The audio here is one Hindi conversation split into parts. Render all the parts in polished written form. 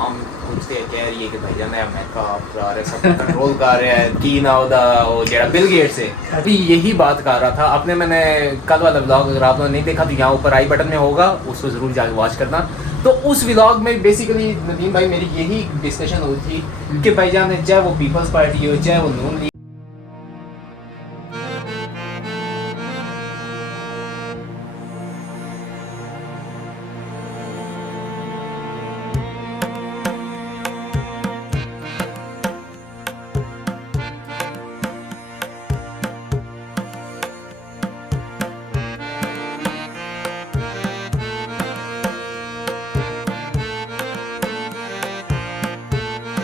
आवाम पूछते हैं कह रही है कि भाईजान है अमेरिका कर रहे सब कंट्रोल कर रहा है की ना उदा वो जेड़ा बिल गेट्स है अभी यही बात कर रहा था आपने मैंने कल वाला व्लॉग अगर आप लोगों ने नहीं देखा तो यहाँ ऊपर आई बटन में होगा उसको ज़रूर जाके वॉच करना। तो उस व्लॉग में बेसिकली नदीम भाई मेरी यही डिस्कशन हुई थी कि भाईजान चाहे वो पीपल्स पार्टी हो चाहे वो नून लीग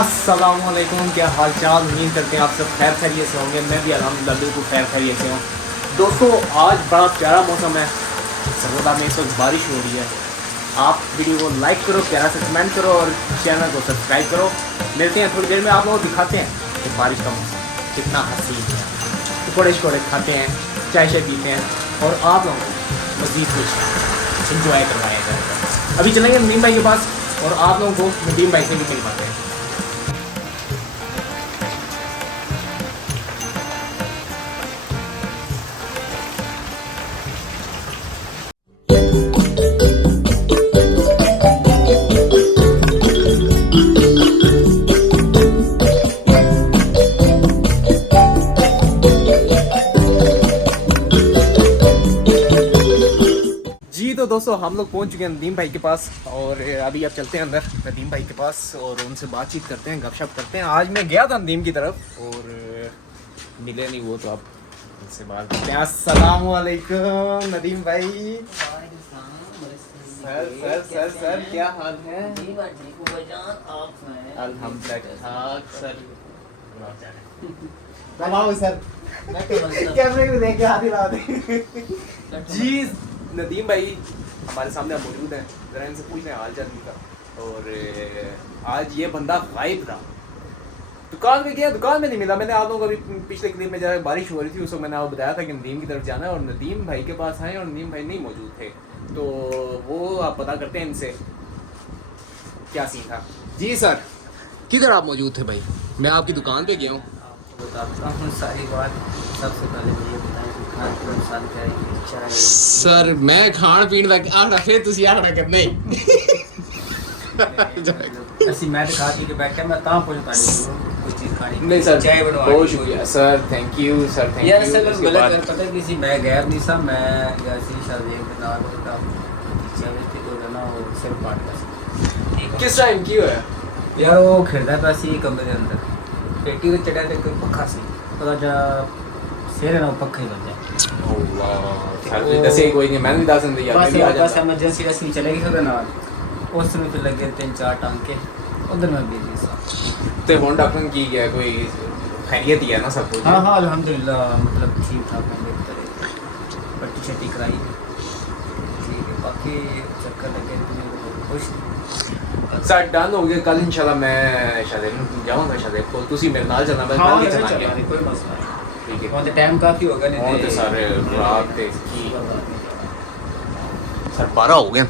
अस्सलामुअलैकुम, क्या हाल चाल। उम्मीद करते हैं आप सब खैर खैरियत से होंगे। मैं भी अल्हम्दुलिल्लाह बिल्कुल खैर खैरियत से हूँ। दोस्तों आज बड़ा प्यारा मौसम है, सरगोदा में इस वक्त बारिश हो रही है। आप वीडियो को लाइक करो, प्यारा से कमेंट करो और चैनल को सब्सक्राइब करो। मिलते हैं थोड़ी देर में, आप लोगों को दिखाते हैं कि बारिश का मौसम कितना हसीन है। पकौड़े शकोड़े खाते हैं, चाय शाय पीते हैं और आप लोगों को मज़ीद कुछ इंजॉय करवाया जाएगा। अभी चलेंगे नदीम भाई के पास और आप लोगों को नदीम भाई से भी मिलवाते हैं। तो दोस्तों हम लोग पहुंच चुके हैं नदीम भाई के पास और अभी अब चलते हैं अंदर नदीम भाई के पास और उनसे बातचीत करते हैं, गपशप करते हैं। आज मैं गया था नदीम की तरफ और मिले नहीं वो, तो आप उनसे बात करते हैं। अस्सलाम वालेकुम नदीम भाई। सर क्या हाल है? अल्हम्दुलिल्लाह सर। कैमरे में देख के हाथ हिला दे जी। नदीम भाई हमारे सामने अब मौजूद हैं, जरा इनसे पूछते हैं हाल चाल का। और आज ये बंदा गायब था, दुकान में गया, दुकान में नहीं मिला। मैंने आप लोगों को अभी पिछले क्लिप में जब बारिश हो रही थी उसको मैंने आपको बताया था कि नदीम की तरफ जाना है और नदीम भाई के पास आए और नदीम भाई नहीं मौजूद थे। तो वो आप पता करते हैं इनसे क्या सीन था। जी सर, किधर आप मौजूद थे भाई? मैं आपकी दुकान पे गया हूँ। बताता हूँ सारी बात। सबसे पहले मुझे बताएं कि खान पीन साल क्या इच्छा है? सर मैं खान पीन का आना फिर तुसी आना करना ही ਅਸੀਂ ਮੈਂ ਦਿਖਾ ਕੇ ਬੈਠਾ ਮੈਂ ਤਾਂ ਪੁੱਛਦਾ ਨਹੀਂ ਕੁਝ ਚੀਜ਼ ਖਾਣੀ नहीं सर, ਚਾय ਬਣਵਾ बहुत शुक्रिया sir, thank you sir, thank यार यू। सर उसके गलत बाद है, पता है किसी मैं गैर नहीं सा मैं जैसी शादी के नाल होता चाहे ते तो ना वो सिर पाट का किस टाइम की होया यार वो खिड़दा पिया सी कमरे ਦੇ ਅੰਦਰ पेटी ਤੇ ਚੜਿਆ ਤੇ ਕੋਈ ਪੱਖਾ ਸੀ ਪਤਾ ਜਾ ਸਿਰ ਨਾਲ ਪੱਖਾ ਹੀ ਵੱਜਿਆ। अल्लाह सर जी दसे कोई नहीं, मैंने भी दस दिंदी यार, मैं भी आ बस जाता। एमरजेंसी ਅਸੀਂ ਚਲੇ ਗਏ ਉਹਦੇ ਨਾਲ ਉਸ ਨੂੰ ਫਿਰ ਲੱਗੇ 3-4 ਟਾਂਕੇ ਉਧਰ ਮੈਂ ਬਿਜੀ ਸਾਂ। ਤੇ ਹੁਣ ਡਾਕਟਰ ਨੇ ਕੀ ਕਿਹਾ, ਕੋਈ खैरियत ही है ना सब कुछ? हाँ हाँ अल्हम्दुलिल्लाह, मतलब ठीक ठाक है, बेहतर है। पट्टी शट्टी कराई ठीक है, बाकी चक्कर लगे खुश सर डन हो गया। कल इंशाल्लाह मैं शायद जाऊंगा, शायद को तुसी मेरे नाल चलना, मैं कल ही चलांगे। कोई मसला नहीं, ठीक है। और टाइम काफी होगा नहीं और तो सारे रात ते की सर 12 हो गए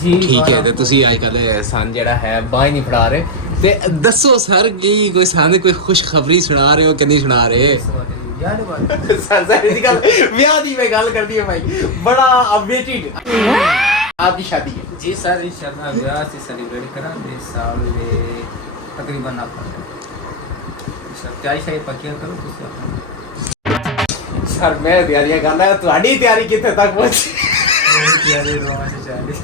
जी ठीक है। ਤੇ ਤੁਸੀਂ ਅੱਜ ਕੱਲ ਸਨ ਜਿਹੜਾ ਹੈ ਬਾਈ ਨਹੀਂ ਫੜਾ ਰਹੇ ਤੇ ਦੱਸੋ ਸਰ ਕੀ ਕੋਈ ਸਾਨੂੰ ਕੋਈ ਖੁਸ਼ਖਬਰੀ ਸੁਣਾ ਰਹੇ ਹੋ ਕਿ ਨਹੀਂ ਸੁਣਾ ਰਹੇ? यार बात सर इसकी गल ब्याह दी मैं गल कर दी है भाई, बड़ा अवेटेड आपकी शादी है जी सर इंशाल्लाह ब्याह से सेलिब्रेट करा इस साल दे तकरीबन आप तैयारी शायद पक्की करो तुम सर मैं तैयारियां कर रहा ਤੁਹਾਡੀ ਤਿਆਰੀ ਕਿੱਥੇ ਤੱਕ ਪਹੁੰਚੀ? तैयारी रोमांच चल रही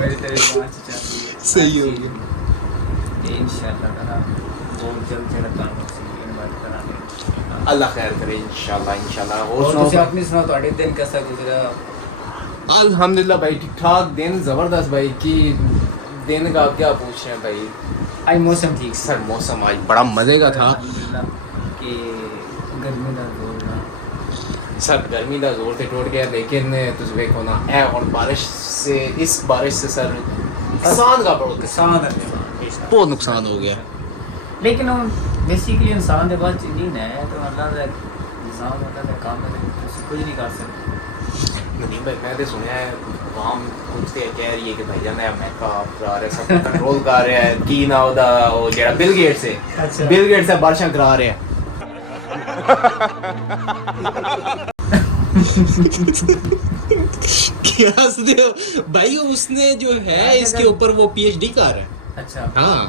मेरी तेरी रोमांच चल रही है। सही हो गया इंशाल्लाह ताला बहुत जल्द तेरा ताल्लुक से इनवाइट करांगे। अल्लाह खैर करे इंशाल्लाह इंशाल्लाह। और और तुझे अपनी सुनाओ ਤੁਹਾਡੇ दिन कैसा गुजरा? अल्हम्दुलिल्लाह भाई ठीक ठाक दिन, जबरदस्त भाई की दिन का आप क्या पूछ रहे हैं भाई। आज मौसम ठीक सर मौसम आज बड़ा मजे का था कि गर्मी ਦਾ ਜ਼ੋਰ ਨਾ सर गर्मी का जोर से टूट गया, लेकिन तुझ देखो ना ए और बारिश से, इस बारिश से सर किसान का बहुत किसान बहुत नुकसान हो गया। लेकिन बेसिकली इंसान के पास नहीं है तो अल्लाह का निज़ाम अल्लाह का काम है, कुछ नहीं कर सकते। नदीम भाई मैं तो सुना है आवाम कुछ ते कह रही है कि भाईजान ने अमेरिका करा रहे सब कंट्रोल कर रहा है की ना ओदा वो जेड़ा बिल गेट्स है अच्छा। बिल गेट्स से बारिशां करा रहे हैं क्या हंसते हो भाई उसने जो है इसके ऊपर वो पीएचडी कर रहा है अच्छा हाँ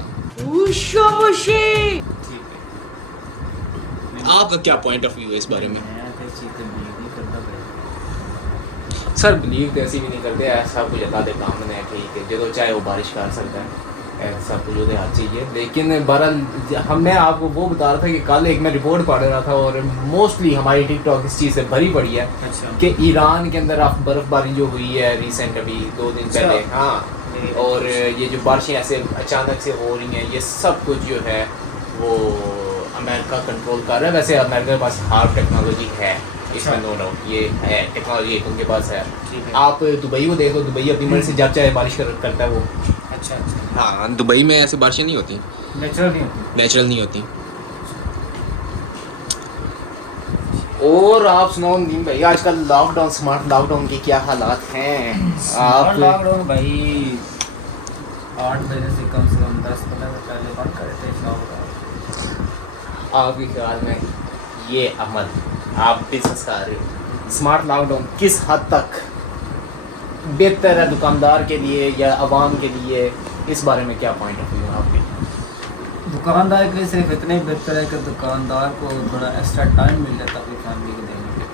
ठीक है। आपका क्या पॉइंट ऑफ व्यू है इस बारे में मैं तो इस चीज़ पे बिलीव नहीं करता भाई। सर बिलीव तो ऐसे भी नहीं करते ऐसा कुछ अल्लाह के काम में है ठीक है जो चाहे वो बारिश कर सकता है ऐसा कुछ उसके हाथ चाहिए लेकिन बहरहाल हमने आपको वो बता रहा था कि कल एक मैं रिपोर्ट पढ़ रहा था और मोस्टली हमारी टिकटॉक इस चीज़ से भरी पड़ी है अच्छा कि ईरान के अंदर आप बर्फबारी जो हुई है रिसेंट अभी 2 दिन अच्छा। पहले हाँ और ये जो बारिशें ऐसे अचानक से हो रही हैं ये सब कुछ जो है वो अमेरिका कंट्रोल कर रहा है वैसे अमेरिका के पास हार्ड टेक्नोलॉजी है इसमें नो डाउट ये है टेक्नोलॉजी उनके पास है ठीक है। आप दुबई को देख लो दुबई अपनी मर्जी से जब चाहे बारिश करता है वो अच्छा अच्छा हाँ दुबई में ऐसे बारिशें नहीं होती नेचुरल नहीं होती। नेचुरल नहीं होती और आप सुनाओ नीम भाई आजकल लॉकडाउन स्मार्ट लॉकडाउन के क्या हालात हैं आप आप लॉकडाउन भाई 8 बजे से कम 10 15 मिनट पहले बंद करे थे शॉप का। आपके ख्याल में ये अमल आप बिजनेस कर रहे हो स्मार्ट लॉकडाउन किस हद तक बेहतर है दुकानदार के लिए या आवाम के लिए इस बारे में क्या पॉइंट ऑफ व्यू है आपके दुकानदार के लिए सिर्फ इतना ही बेहतर है कि दुकानदार को थोड़ा एक्स्ट्रा टाइम मिल जाता है अपनी फैमिली को देने के लिए।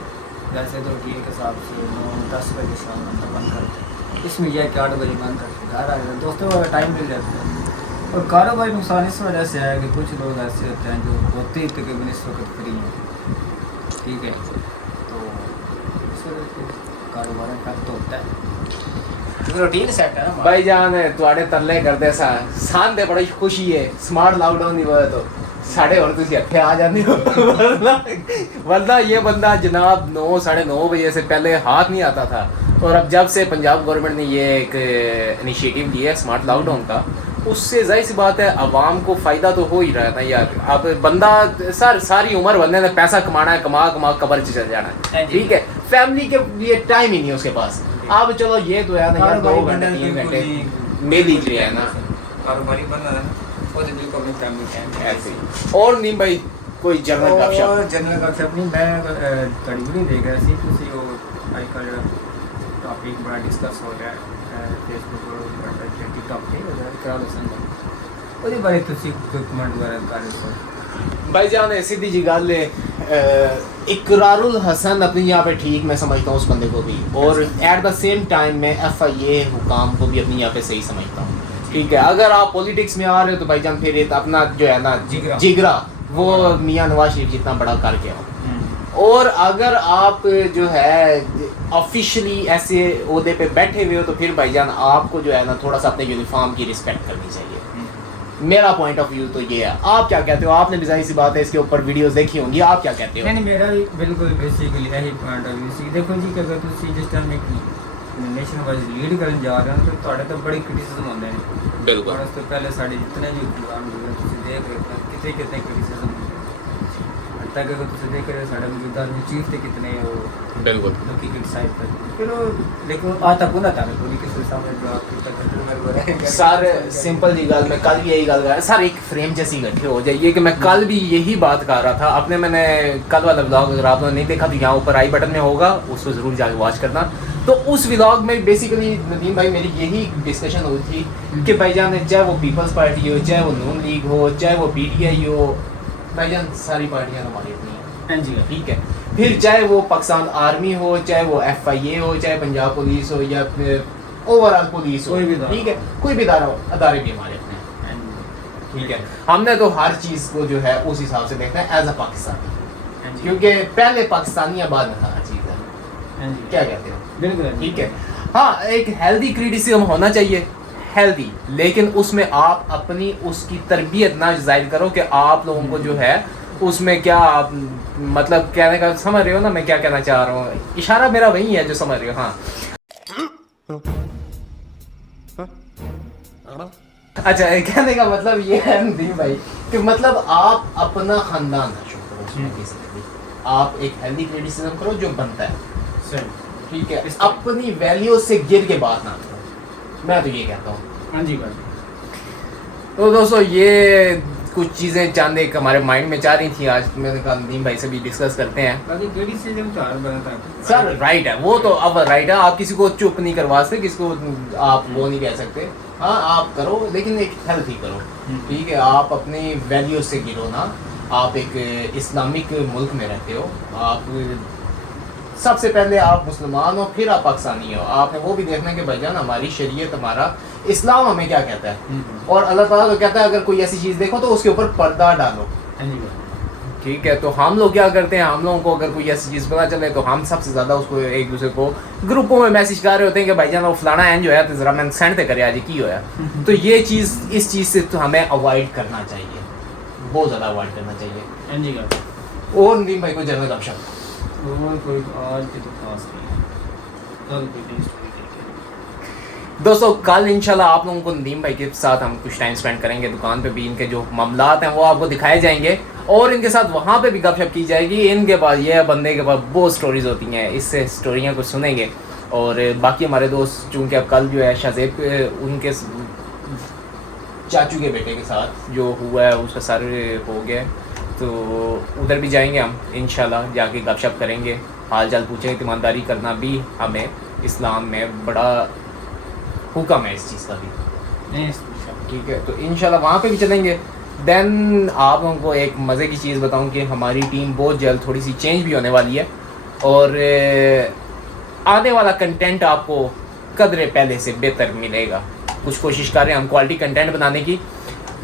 वैसे तो ठीक के हिसाब से 9-10 बजे शाम अंदर बंद करते हैं इसमें यह है कि 8 बजे बंद करते घर आ जाते हैं दोस्तों का टाइम मिल जाता है। और कारोबारी नुकसान इस वजह से है कि कुछ लोग ऐसे होते हैं जो होते ही तकरीबन इस वक्त फ्री हैं ठीक है तो इस वजह से कारोबार में इफेक्ट होता है रूटीन सेट है ना भाई जान ਤੁਹਾਡੇ ਤਰਲੇ ਕਰਦੇ ਸਾਂ ਸਾਂਦੇ ਬੜੀ ਖੁਸ਼ੀ ਹੈ स्मार्ट लॉकडाउन ਦੀ वजह तो साढ़े और तुसी ਇੱਥੇ आ जाते हो वरना ये बंदा जनाब 9-9:30 बजे से पहले हाथ नहीं आता था और अब जब से पंजाब गवर्नमेंट ने ये एक इनिशिएटिव लिया है स्मार्ट लॉकडाउन का उससे जाहिर सी बात है आवाम को फ़ायदा तो हो ही रहा है ना यार अब बंदा सारी उम्र बंदे ने पैसा कमाना है कमा कबर से चल जाना है ठीक है फैमिली के लिए टाइम ही नहीं है उसके पास अब चलो ये तो है ना यार 2 घंटे 3 घंटे मिल ही है ना कारोबारी बंदा है वो तो बिल्कुल अपनी फैमिली टाइम ऐसे और नहीं भाई कोई जनरल गपशप और जनरल गपशप नहीं मैं कड़ी भी नहीं देख रहा सी तुसी वो आजकल जो टॉपिक बड़ा डिस्कस हो रहा है फेसबुक और टिकटॉक पे करा लो संग ਉਹਦੇ ਬਾਰੇ ਤੁਸੀਂ ਕੋਈ ਕਮੈਂਟ ਵਗੈਰਾ ਕਰ ਦਿਓ भाईजान सीधी जी गल है इकरारुल हसन अपनी यहाँ पे ठीक मैं समझता हूँ उस बंदे को भी और एट द सेम टाइम मैं FIA हुकाम को भी अपनी यहाँ पे सही समझता हूँ ठीक है अगर आप पॉलिटिक्स में आ रहे हो तो भाईजान फिर अपना जो है ना जिगरा वो मियाँ नवाज शरीफ जितना बड़ा करके आओ और अगर आप जो है ऑफिशियली ऐसे ओहदे पे बैठे हुए हो तो फिर भाईजान आपको जो है ना थोड़ा सा अपने यूनिफॉर्म की रिस्पेक्ट करनी चाहिए मेरा पॉइंट ऑफ व्यू तो ये है आप क्या कहते हो आपने भी जाहिर सी बात है इसके ऊपर वीडियोस देखी होंगी आप क्या कहते हो नहीं मेरा भी बिल्कुल बेसिकली यही पॉइंट ऑफ व्यू सी देखो जी कि अगर तुसी जिस टाइम एक नेशन वाइज लीड करन जा रहे हो तो ਤੁਹਾਡੇ तो बड़ी क्रिटिसिज्म होंदे ने बिल्कुल और उससे पहले साडे जितने भी प्रोग्राम हुए तुसी देख रहे हो कितने क्रिटिसिज्म तक अगर तुसी देख रहे हो साडे मौजूदा चीफ थे कितने वो बिल्कुल लोग की क्रिटिसाइज करते फिर देखो आ तक ना था कोई किसी सामने जवाब तक मेरे को सर सिंपल जी गल मैं कल भी यही गल कर रहा सर एक फ्रेम जैसी इकट्ठे हो जाइए कि मैं कल भी यही बात कर रहा था आपने मैंने कल वाला व्लॉग अगर आपने नहीं देखा तो यहाँ ऊपर आई बटन में होगा उसको ज़रूर जाके वॉच करना तो उस व्लॉग में बेसिकली नदीम भाई मेरी यही डिस्कशन हुई थी कि भाईजान चाहे वो पीपल्स पार्टी हो चाहे वो नून लीग हो चाहे वो PTI हो भाईजान सारी पार्टियाँ हमारी अपनी हैं जी ठीक है फिर चाहे वो पाकिस्तान आर्मी हो चाहे वो FIA हो चाहे पंजाब पुलिस हो या ओवरऑल पुलिस हो ठीक है कोई भी अदारे भी हमारे अपने हैं ठीक है हमने तो हर चीज़ को जो है उस हिसाब से देखना है एज अ पाकिस्तानी क्योंकि पहले पाकिस्तानी या बाद में हर चीज़ है क्या कहते हो बिल्कुल ठीक है हाँ एक हेल्दी क्रिटिसिज्म होना चाहिए हेल्दी लेकिन उसमें आप अपनी उसकी तरबियत ना जाहिर करो कि आप लोगों को जो है उसमें क्या आप मतलब कहने का समझ रहे हो ना मैं क्या कहना चाह रहा हूँ इशारा मेरा वही है जो समझ रहे हो हाँ अच्छा कहने का मतलब ये है नदीम भाई कि मतलब आप अपना खानदान ना शो करो उसमें आप एक हेल्दी क्रिटिसिज्म करो जो बनता है ठीक है, अपनी वैल्यू से गिर के बात ना करो, मैं तो ये कहता हूँ। हाँ जी भाई। तो दोस्तों ये कुछ चीज़ें चांद एक हमारे माइंड में जा रही थी, आज मैंने कहा नदीम भाई से भी डिस्कस करते हैं। सर राइट है, वो तो अब राइट है, आप किसी को चुप नहीं करवा सकते, किसी को आप वो नहीं कह सकते। हाँ आप करो, लेकिन एक हेल्थी करो, ठीक है। आप अपनी वैल्यू से गिरो ना, आप एक इस्लामिक मुल्क में रहते हो, आप सबसे पहले आप मुसलमान हो, फिर आप पाकिस्तानी हो। आपने वो भी देखना है कि भाईजान हमारी शरीयत, हमारा इस्लाम हमें क्या कहता है, और अल्लाह ताला तो कहता है अगर कोई ऐसी चीज़ देखो तो उसके ऊपर पर्दा डालो, ठीक है। तो हम लोग क्या करते हैं, हम लोगों को अगर कोई ऐसी चीज़ पता चले तो हम सबसे ज़्यादा उसको एक दूसरे को ग्रुपों में मैसेज कर रहे होते हैं कि भाईजान वो फलाना एंज होया तो ज़रा मैंने सेंड करे आज की होया। तो ये चीज़, इस चीज़ से तो हमें अवॉइड करना चाहिए, बहुत ज़्यादा अवॉइड करना चाहिए। और नदीम भाई को जनरल गपशप और कोई आज के तो खास नहीं है, कल कोई नई स्टोरी देखेंगे। दोस्तों कल इंशाल्लाह आप लोगों को नदीम भाई के साथ हम कुछ टाइम स्पेंड करेंगे, दुकान पे भी इनके जो मामलात हैं वो आपको दिखाए जाएंगे, और इनके साथ वहाँ पे भी गपशप की जाएगी। इनके पास, ये बंदे के पास बहुत स्टोरीज होती हैं, इससे स्टोरियाँ कुछ सुनेंगे। और बाकी हमारे दोस्त चूँकि अब कल जो है शाहजेब उनके चाचू के बेटे के साथ जो हुआ है उसका सारे हो गया, तो उधर भी जाएंगे हम इंशाल्लाह, जाके गपशप करेंगे, हाल चाल पूछेंगे। ईमानदारी करना भी हमें इस्लाम में बड़ा हुक्म है इस चीज़ का भी, ठीक है। तो इंशाल्लाह वहाँ पे भी चलेंगे। देन आप लोगों को एक मज़े की चीज़ बताऊँ कि हमारी टीम बहुत जल्द थोड़ी सी चेंज भी होने वाली है, और आने वाला कंटेंट आपको कदरे पहले से बेहतर मिलेगा। कुछ कोशिश कर रहे हैं हम क्वालिटी कंटेंट बनाने की।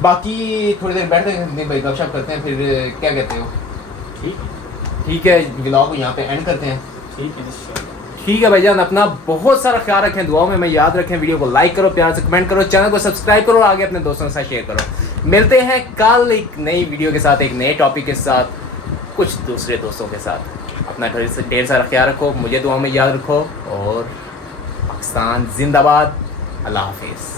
बाकी थोड़ी देर बैठते हैं भाई, गपशप करते हैं, फिर क्या कहते हो? ठीक है, व्लॉग को यहाँ पे एंड करते हैं। ठीक है भाईजान, अपना बहुत सारा ख्याल रखें, दुआओं में याद रखें, वीडियो को लाइक करो, प्यार से कमेंट करो, चैनल को सब्सक्राइब करो, आगे अपने दोस्तों के साथ शेयर करो। मिलते हैं कल एक नई वीडियो के साथ, एक नए टॉपिक के साथ, कुछ दूसरे दोस्तों के साथ। अपना ढेर सारा ख्याल रखो, मुझे दुआओं में याद रखो, और पाकिस्तान जिंदाबाद। अल्लाह हाफिज़।